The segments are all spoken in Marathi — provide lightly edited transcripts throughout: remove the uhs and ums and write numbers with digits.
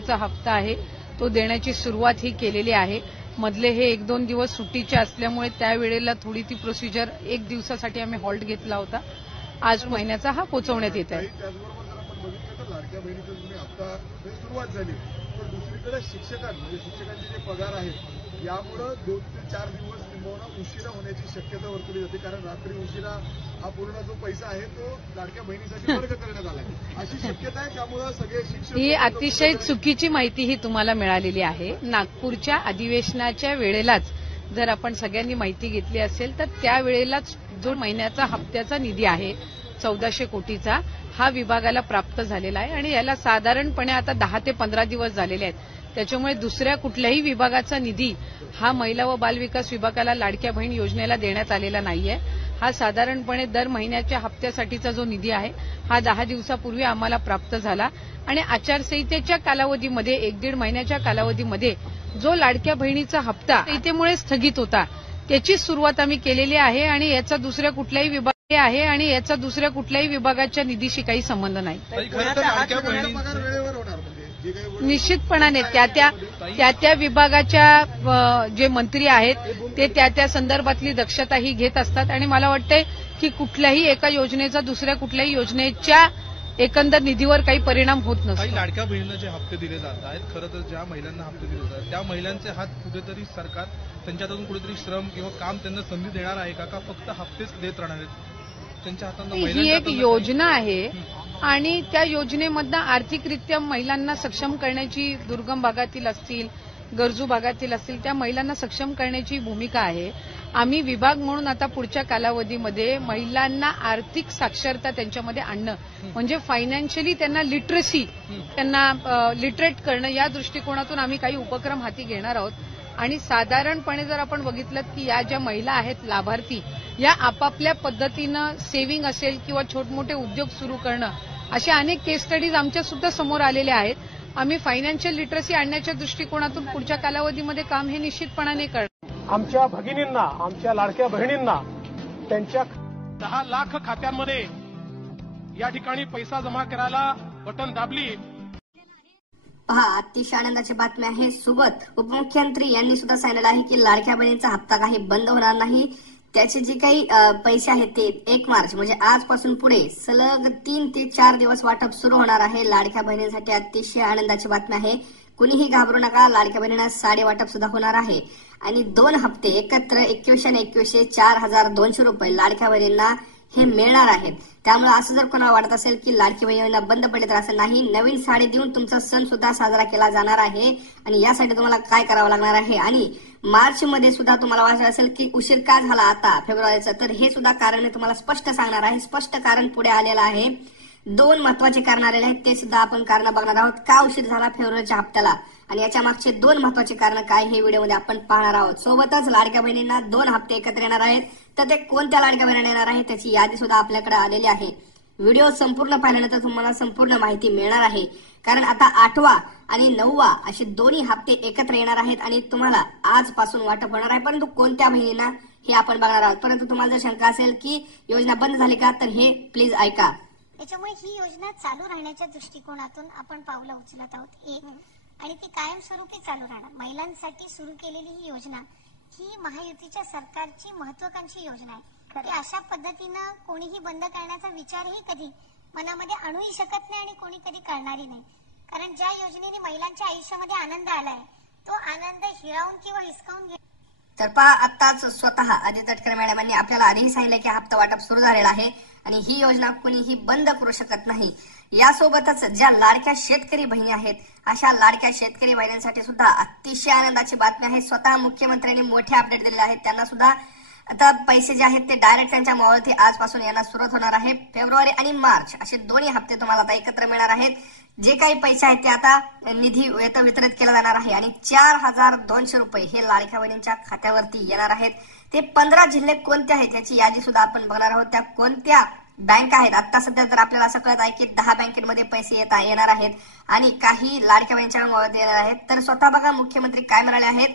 महिन्याचा हप्ता आहे तो देण्याची सुरुवात ही केलेली आहे। मधले हे 1-2 दिवस सुट्टीचे असल्यामुळे त्यावेळेला थोडी ती प्रोसिजर 1 दिवसासाठी आम्ही हॉल्ट घेतला होता। आज महिन्याचा हा पोहोचवण्यात येत आहे। लाडक्या बहिणीचा तुम्ही हप्ता सुरुवात झाली, तर दुसरीकडे शिक्षकांचे जे पगार आहेत यामुळे 2 ते 4 दिवस किंबहुना उशिरा होण्याची शक्यता वर्तवली जाते, कारण रात्री उशिरा हा पूर्ण जो पैसा आहे तो लाडक्या बहिणीसाठी वर्ग करण्यात आला आहे, अशी शक्यता आहे। त्यामुळे सगळे शिक्षक ही अतिशय चुकीची माहिती ही तुम्हाला मिळालेली आहे। नागपूरच्या अधिवेशनाच्या वेळेलाच जर आपण सगळ्यांनी माहिती घेतली असेल तर त्यावेळेलाच जो महिन्याचा हप्त्याचा निधी आहे 1400 कोटीचा हा विभागाला प्राप्त झालेला आहे आणि याला साधारणपणे आता 10 ते 15 दिवस झालेले आहेत। त्याच्यामुळे दुसऱ्या कुठल्याही विभागाचा निधी हा महिला व बालविकास विभागाला लाडक्या बहीण योजनेला देण्यात आलेला नाहीये। हा साधारणपणे दर महिन्याच्या हप्त्यासाठीचा जो निधी आहे हा 10 दिवसापूर्वी आम्हाला प्राप्त झाला आणि आचारसंहितेच्या कालावधीमध्ये 1-1.5 महिन्याच्या कालावधीमध्ये जो लाडक्या बहिणीचा हप्ता संहितेमुळे स्थगित होता त्याची सुरुवात आम्ही केलेली आहे आणि याचा दुसऱ्या कुठल्याही विभागाच्या निधीशी काही संबंध नाही। निश्चितपणाने त्या विभागाच्या जे मंत्री आहेत ते त्या संदर्भातली दक्षता ही घेत असतात आणि मला वाटते की कुठल्याही एका योजनेचा दुसऱ्या कुठल्याही योजनेच्या एकंदर निधीवर काही परिणाम होत नसतो। काही लाडक्या बहिणींना जे हप्ते दिले जात आहेत, खरं तर ज्या महिलांना हप्ते दिले जातात त्या महिलांचे हात कुठेतरी सरकार त्यांच्यातून कुठेतरी श्रम किंवा काम त्यांना संधी देणार आहे का फक्त हप्तेच देत राहणार आहेत त्यांच्या हातांना? ही एक योजना आहे आणि त्या योजनेमधनं आर्थिकरित्या महिलांना सक्षम करण्याची, दुर्गम भागातील असतील, गरजू भागातील असतील त्या महिलांना सक्षम करण्याची भूमिका आहे। आम्ही विभाग म्हणून आता पुढच्या कालावधीमध्ये महिलांना आर्थिक साक्षरता त्यांच्यामध्ये आणणं म्हणजे फायनान्शियली त्यांना लिटरसी, त्यांना लिटरेट करणं या दृष्टिकोनातून आम्ही काही उपक्रम हाती घेणार आहोत आणि साधारणपणे जर आपण बघितलं की या ज्या महिला आहेत लाभार्थी या आपापल्या पद्धतीनं सेव्हिंग असेल किंवा छोटमोठे उद्योग सुरू करणं अशा अनेक केस स्टडीज आमच्या सुद्धा समोर आलेल्या आहेत। आम्ही फायनान्शियल लिटरसी आणण्याच्या दृष्टिकोनातून पुढच्या कालावधीमध्ये काम हे निश्चितपणाने करणार। आमच्या भगिनींना, आमच्या लाडक्या बहिणींना त्यांच्या 10 लाख खात्यांमध्ये या ठिकाणी पैसा जमा करायला बटन दाबली। पहा, अतिशय आनंदाची बातमी आहे। सोबत उपमुख्यमंत्री यांनी सुद्धा सांगितलं आहे की लाडक्या बहिणींचा हप्ता काही बंद होणार नाही। त्याचे जे काही पैसे आहेत ते 1 मार्च म्हणजे आजपासून पुढे सलग 3 ते 4 दिवस वाटप सुरू होणार आहे। लाडक्या बहिणींसाठी अतिशय आनंदाची बातमी आहे। कुणीही घाबरू नका, लाडक्या बहिणींना साडे वाटप सुद्धा होणार आहे आणि 2 हप्ते एकत्र 2100 आणि 2100 4200 रुपये लाडक्या बहिणींना हे मिळणार आहेत। त्यामुळे असं जर कोणाला वाटत असेल की लाडकी बहिणींना बंद पडले तर असं नाही, नवीन साडी देऊन तुमचा सण सुद्धा साजरा केला जाणार आहे आणि यासाठी तुम्हाला काय करावं लागणार आहे आणि मार्च मध्ये सुद्धा तुम्हाला वाटत असेल की उशीर का झाला आता फेब्रुवारीचा, तर हे सुद्धा कारण मी तुम्हाला स्पष्ट सांगणार आहे। स्पष्ट कारण पुढे आलेलं आहे। 2 महत्वाचे कारण आलेले आहेत ते सुद्धा आपण कारण बघणार आहोत। का उशीर झाला फेब्रुवारीच्या हप्त्याला आणि याच्या मागचे 2 महत्वाचे कारण काय हे व्हिडिओमध्ये आपण पाहणार आहोत। सोबतच लाडक्या बहिणींना 2 हप्ते एकत्र येणार आहेत, तर ते कोणत्या लाडक्या बहिणींना येणार आहे त्याची यादी सुद्धा आपल्याकडे आलेली आहे। व्हिडिओ संपूर्ण पाहिल्यानंतर तुम्हाला संपूर्ण माहिती मिळणार आहे, कारण आता 8वा आणि 9वा असे दोन्ही हप्ते एकत्र येणार आहेत आणि तुम्हाला आजपासून वाटप होणार आहे। परंतु कोणत्या बहिणींना हे आपण बघणार आहोत। परंतु तुम्हाला जर शंका असेल की योजना बंद झाली का, तर हे प्लीज ऐका। त्याच्यामुळे ही योजना चालू राहण्याच्या दृष्टिकोनातून आपण पावलं उचलत आहोत एक, आणि ती कायमस्वरूपी चालू राहणार। महिलांसाठी सुरू केलेली ही योजना ही महायुतीच्या सरकारची महत्वाकांक्षी योजना आहे। ती अशा पद्धतीनं कोणीही बंद करण्याचा विचारही कधी मनामध्ये आणूही शकत नाही आणि कोणी कधी करणारही नाही, कारण ज्या योजनेने महिलांच्या आयुष्यामध्ये आनंद आलाय तो आनंद हिरावून किंवा हिसकावून घे। तर पहा, आताच स्वतः अदिती तटकरे मॅडमांनी आपल्याला आधीही सांगितलं की हप्ता वाटप सुरू झालेला आहे आणि ही योजना कुणीही बंद करू शकत नाही। यासोबतच ज्या लाडक्या शेतकरी बहिणी आहेत अशा लाडक्या शेतकरी बहिणींसाठी सुद्धा अतिशय आनंदाची बातमी आहे। स्वतः मुख्यमंत्र्यांनी मोठे अपडेट दिलेले आहेत। त्यांना सुद्धा आता पैसे जे आहेत ते डायरेक्ट त्यांच्या मोबाईलवरती आजपासून येणं सुरुवात होणार आहे। फेब्रुवारी आणि मार्च असे दोन्ही हप्ते तुम्हाला आता एकत्र मिळणार आहेत। जे काही पैसे आहेत ते आता निधी वितरित केला जाणार आहे आणि 4200 रुपये हे लाडक्या बहिणींच्या खात्यावरती येणार आहेत। ते 15 जिल्हे कोणते आहेत याची यादी सुद्धा आपण बघणार आहोत। त्या कोणत्या बँक आहेत, आता सध्या तर आपल्याला असं कळत आहे की 10 बँकेमध्ये पैसे येणार आहेत आणि काही लाडक्या बहिणींच्या मोबाईलवर येणार आहेत। तर स्वतः बघा मुख्यमंत्री काय म्हणाले आहेत,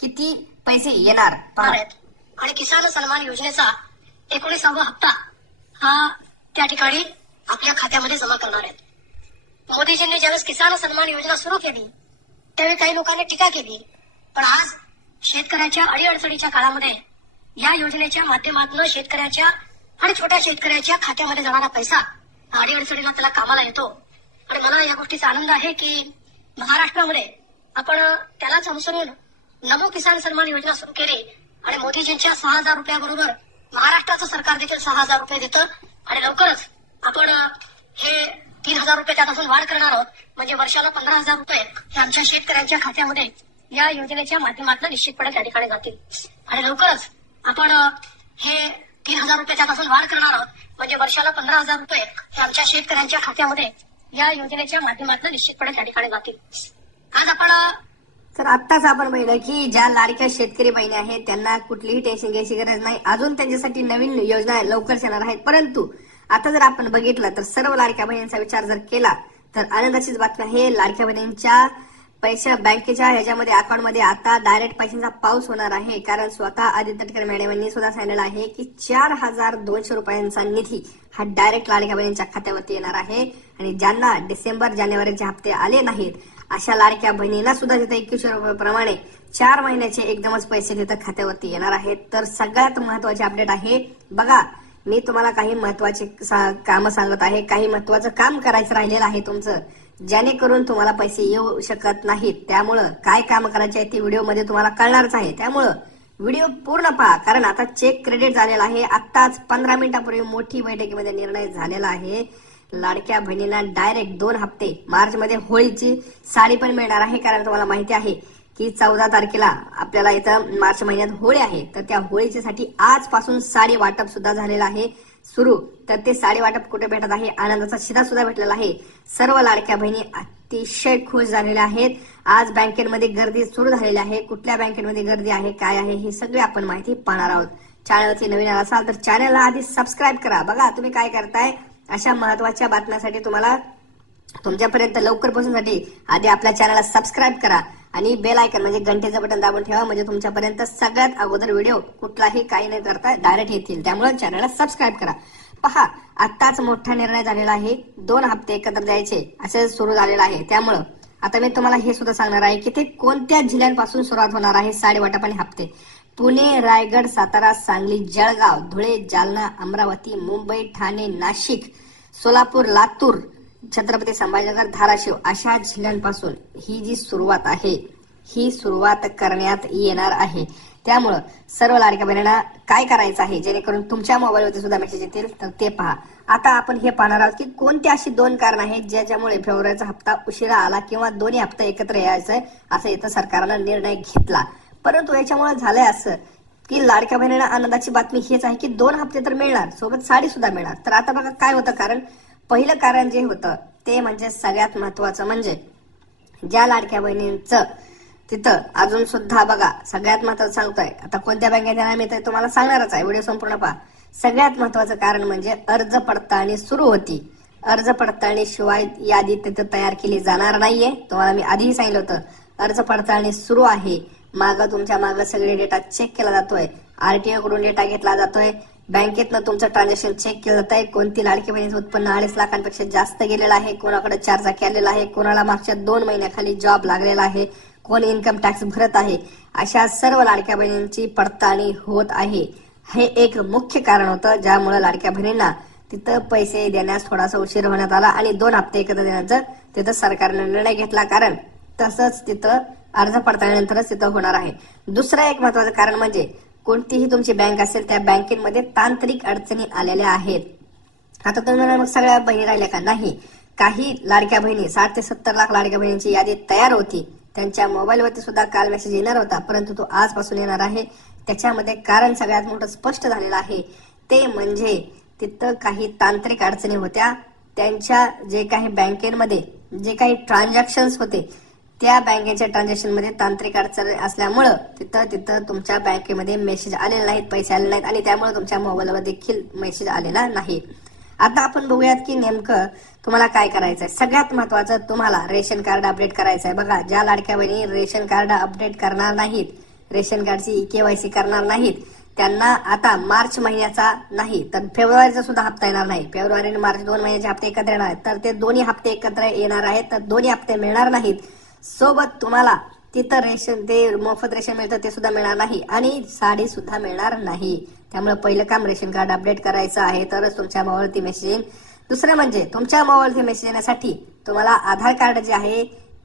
किती पैसे येणार आणि किसान सन्मान योजनेचा 19वा हप्ता हा त्या ठिकाणी आपल्या खात्यामध्ये जमा करणार आहेत। मोदीजींनी ज्यावेळेस किसान सन्मान योजना सुरू केली त्यावेळी काही लोकांनी टीका केली, पण आज शेतकऱ्याच्या अडीअडचणीच्या काळामध्ये या योजनेच्या माध्यमातून शेतकऱ्याच्या आणि छोट्या शेतकऱ्याच्या खात्यामध्ये जाणारा पैसा अडीअडचणीला त्याला कामाला येतो. आणि मला या गोष्टीचा आनंद आहे की महाराष्ट्रामध्ये आपण त्यालाच अनुसरून नमो किसान सन्मान योजना सुरू केली आणि मोदीजींच्या 6,000 रुपयाबरोबर महाराष्ट्राचं सरकार देखील 6,000 रुपये देतं आणि लवकरच आपण हे 3,000 रुपये त्यात अजून वाढ करणार आहोत. म्हणजे वर्षाला 15,000 रुपये हे आमच्या शेतकऱ्यांच्या खात्यामध्ये या योजनेच्या माध्यमातून निश्चितपणे त्या ठिकाणी जातील आणि लवकरच आपण हे 3,000 रुपये त्यात अजून वाढ करणार आहोत. म्हणजे वर्षाला 15,000 रुपये हे आमच्या शेतकऱ्यांच्या खात्यामध्ये या योजनेच्या माध्यमातून निश्चितपणे त्या ठिकाणी जातील. आज आपण तर आत्ताच आपण पाहिलं की ज्या लाडक्या शेतकरी बहिणी आहेत त्यांना कुठलीही टेन्शन घ्यायची गरज नाही. अजून त्यांच्यासाठी नवीन योजना लवकरच येणार आहेत. परंतु आता जर आपण बघितलं तर सर्व लाडक्या बहिणींचा विचार जर केला तर आनंदाचीच बातमी आहे. लाडक्या बहिणींच्या पैसा बँकेच्या ह्याच्यामध्ये अकाउंटमध्ये आता डायरेक्ट पैशांचा पाऊस होणार आहे. कारण स्वतः आदित्य तटकरे मॅडम यांनी सुद्धा सांगितलं आहे की 4,200 रुपयांचा निधी हा डायरेक्ट लाडक्या बहिणींच्या खात्यावरती येणार आहे. आणि ज्यांना डिसेंबर जानेवारीचे हप्ते आले नाहीत अशा लाडक्या बहिणींना सुद्धा तिथे 2100 रुपयाप्रमाणे 4 महिन्याचे एकदमच पैसे तिथं खात्यावरती येणार आहेत. तर सगळ्यात महत्वाचे अपडेट आहे बघा, मी तुम्हाला काही महत्वाचे कामं सांगत आहे. काही महत्वाचं काम करायचं राहिलेलं आहे तुमचं, जेणेकरून तुम्हाला पैसे येऊ शकत नाहीत. त्यामुळं काय काम करायचे आहे ते व्हिडिओमध्ये तुम्हाला कळणारच आहे. त्यामुळं व्हिडिओ पूर्ण पहा, कारण आता चेक क्रेडिट झालेला आहे. आत्ताच 15 मिनिटापूर्वी मोठी बैठकीमध्ये निर्णय झालेला आहे. लाडक्या बहिणींना डायरेक्ट 2 हप्ते मार्चमध्ये होळीची साडी पण मिळणार आहे. कारण तुम्हाला माहिती आहे की 14 तारखेला आपल्याला इथं मार्च महिन्यात होळी आहे. तर त्या होळीच्यासाठी आजपासून साडी वाटप सुद्धा झालेलं आहे सुरू. तर ते साडी वाटप कुठे भेटत आहे, आनंदाचा शिधा सुद्धा भेटलेला आहे. सर्व लाडक्या बहिणी अतिशय खुश झालेल्या आहेत. आज बँकेमध्ये गर्दी सुरू झालेली आहे. कुठल्या बँकेमध्ये गर्दी आहे, काय आहे, हे सगळे आपण माहिती पाहणार आहोत. चॅनलवरती नवीन आला असाल तर चॅनलला आधी सबस्क्राईब करा. बघा तुम्ही काय करताय, अशा महत्वाच्या बातम्यांसाठी तुम्हाला तुमच्यापर्यंत लवकर पोहोचण्यासाठी आधी आपल्या चॅनलला सबस्क्राईब करा आणि बेल आयकन म्हणजे घंटेचं बटन दाबून ठेवा. म्हणजे तुमच्यापर्यंत सगळ्यात अगोदर व्हिडिओ कुठलाही काही न करता डायरेक्ट येतील. त्यामुळे चॅनलला सबस्क्राईब करा. पहा, आत्ताच मोठा निर्णय झालेला आहे. 2 हप्ते एकत्र द्यायचे असे सुरू झालेलं आहे. त्यामुळं आता मी तुम्हाला हे सुद्धा सांगणार आहे की ते कोणत्या जिल्ह्यांपासून सुरुवात होणार आहे साडी वाटप आणि हप्ते. पुणे, रायगड, सातारा, सांगली, जळगाव, धुळे, जालना, अमरावती, मुंबई, ठाणे, नाशिक, सोलापूर, लातूर, छत्रपती संभाजीनगर, धाराशिव अशा जिल्ह्यांपासून ही जी सुरुवात आहे ही सुरुवात करण्यात येणार आहे. त्यामुळं सर्व लाडक्या बहिणींना काय करायचं आहे जेणेकरून तुमच्या मोबाईलवरती सुद्धा मेसेज येतील तर ते पहा. आता आपण हे पाहणार आहोत की कोणती अशी 2 कारण आहेत ज्याच्यामुळे फेब्रुवारीचा हप्ता उशिरा आला किंवा दोन्ही हप्ते एकत्र यायचं असं इथं सरकारनं निर्णय घेतला. परंतु याच्यामुळे झालंय असं की लाडक्या बहिणींना आनंदाची बातमी हेच आहे की 2 हप्ते तर मिळणार, सोबत साडी सुद्धा मिळणार. तर आता बघा काय होतं कारण. पहिलं कारण जे होतं ते म्हणजे सगळ्यात महत्वाचं म्हणजे ज्या लाडक्या बहिणींचं तिथं अजून सुद्धा बघा सगळ्यात महत्वाचं सांगतोय. आता कोणत्या बँकेत येणार मी तर तुम्हाला सांगणारच आहे, व्हिडिओ संपूर्ण पहा. सगळ्यात महत्वाचं कारण म्हणजे अर्ज पडताळणी सुरू होती. अर्ज पडताळणी शिवाय यादी तिथं तयार केली जाणार नाहीये. तुम्हाला मी आधीही सांगितलं होतं अर्ज पडताळणी सुरू आहे. तुमच्या मागं सगळे डेटा चेक केला जातोय. आरटीओ कडून डेटा घेतला जातोय. बँकेतनं तुमचं ट्रान्झॅक्शन चेक केलं जात आहे. कोणती लाडकी बहिणीचं उत्पन्न 2.5 लाखांपेक्षा जास्त गेलेलं आहे, कोणाकडे 4 चाकी आलेला आहे, कोणाला मागच्या 2 महिन्याखाली जॉब लागलेला आहे, कोण इन्कम टॅक्स भरत आहे, अशा सर्व लाडक्या बहिणींची पडताळणी होत आहे. हे एक मुख्य कारण होतं ज्यामुळे लाडक्या बहिणींना तिथं पैसे देण्यास थोडासा उशीर होण्यात आला आणि 2 हप्ते एकत्र देण्याचा तिथं सरकारने निर्णय घेतला. कारण तसंच तिथं अर्ज पडताळणीनंतरच तिथं होणार आहे. दुसरं एक महत्वाचं कारण म्हणजे कोणतीही तुमची बँक असेल त्या बँकेमध्ये तांत्रिक अडचणी आलेल्या आहेत. आता तुम्ही मग सगळ्या बहिणी राहिल्या का? नाही. काही लाडक्या बहिणी 60 ते 70 लाख लाडक्या बहिणींची यादी तयार होती. त्यांच्या मोबाईलवरती सुद्धा काल मेसेज येणार होता, परंतु तो आजपासून येणार आहे. त्याच्यामध्ये कारण सगळ्यात मोठं स्पष्ट झालेलं आहे ते म्हणजे तिथं काही तांत्रिक अडचणी होत्या. त्यांच्या जे काही बँकेमध्ये जे काही ट्रान्झॅक्शन्स होते त्या बँकेच्या ट्रान्झॅक्शन मध्ये तांत्रिक अडचण असल्यामुळं तिथं तुमच्या बँकेमध्ये मेसेज आलेले नाहीत, पैसे आले नाहीत आणि त्यामुळे तुमच्या मोबाईलवर देखील मेसेज आलेला नाही. आता आपण बघूयात की नेमकं तुम्हाला काय करायचंय. सगळ्यात महत्वाचं तुम्हाला रेशन कार्ड अपडेट करायचंय. बघा ज्या लाडक्या बहिणी रेशन कार्ड अपडेट करणार नाहीत, रेशन कार्डची केवायसी करणार नाहीत त्यांना आता मार्च महिन्याचा नाही तर फेब्रुवारीचा सुद्धा हप्ता येणार नाही. फेब्रुवारी आणि मार्च 2 महिन्याचे हप्ते एकत्र येणार आहेत, तर ते दोन्ही हप्ते एकत्र येणार आहेत, तर दोन्ही हप्ते मिळणार नाहीत. सोबत तुम्हाला तिथं रेशन, ते मोफत रेशन मिळतं ते सुद्धा मिळणार नाही आणि साडी सुद्धा मिळणार नाही. त्यामुळे पहिलं काम रेशन कार्ड अपडेट करायचं आहे, तरच तुमच्या मोबाईलवरती मेसेज येईल. दुसरं म्हणजे तुमच्या मोबाईलवरती मेसेज येण्यासाठी तुम्हाला आधार कार्ड जे आहे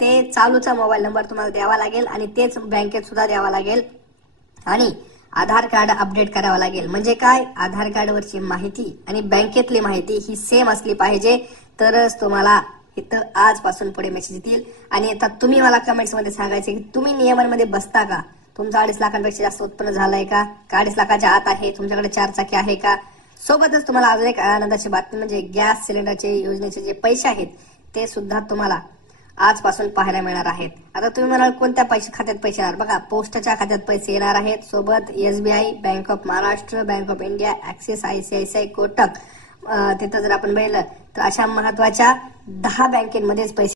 ते चालूचा मोबाईल नंबर तुम्हाला द्यावा लागेल आणि तेच बँकेत सुद्धा द्यावा लागेल आणि आधार कार्ड अपडेट करावं लागेल. म्हणजे काय, आधार कार्डवरची माहिती आणि बँकेतली माहिती ही सेम असली पाहिजे, तरच तुम्हाला इथं आजपासून पुढे मेसेज येतील. आणि आता तुम्ही मला कमेंट्समध्ये सांगायचे की तुम्ही नियमांमध्ये बसता का, तुमचं 2.5 लाखांपेक्षा जास्त उत्पन्न झालंय का, 2.5 लाखाच्या आत आहे, तुमच्याकडे 4 चाकी आहे का. सोबतच तुम्हाला अजून एक आनंदाची बातमी म्हणजे गॅस सिलेंडरचे योजनेचे जे पैसे आहेत ते सुद्धा तुम्हाला आजपासून पाहायला मिळणार आहेत. आता तुम्ही म्हणाल कोणत्या खात्यात पैसे येणार, बघा पोस्टच्या खात्यात पैसे येणार आहेत. सोबत SBI, bank of Maharashtra, bank of India, axis, ICICI, Kotak, तिथं जर आपण पाहिलं तर अशा महत्वाच्या 10 बँकेमध्येच पैसे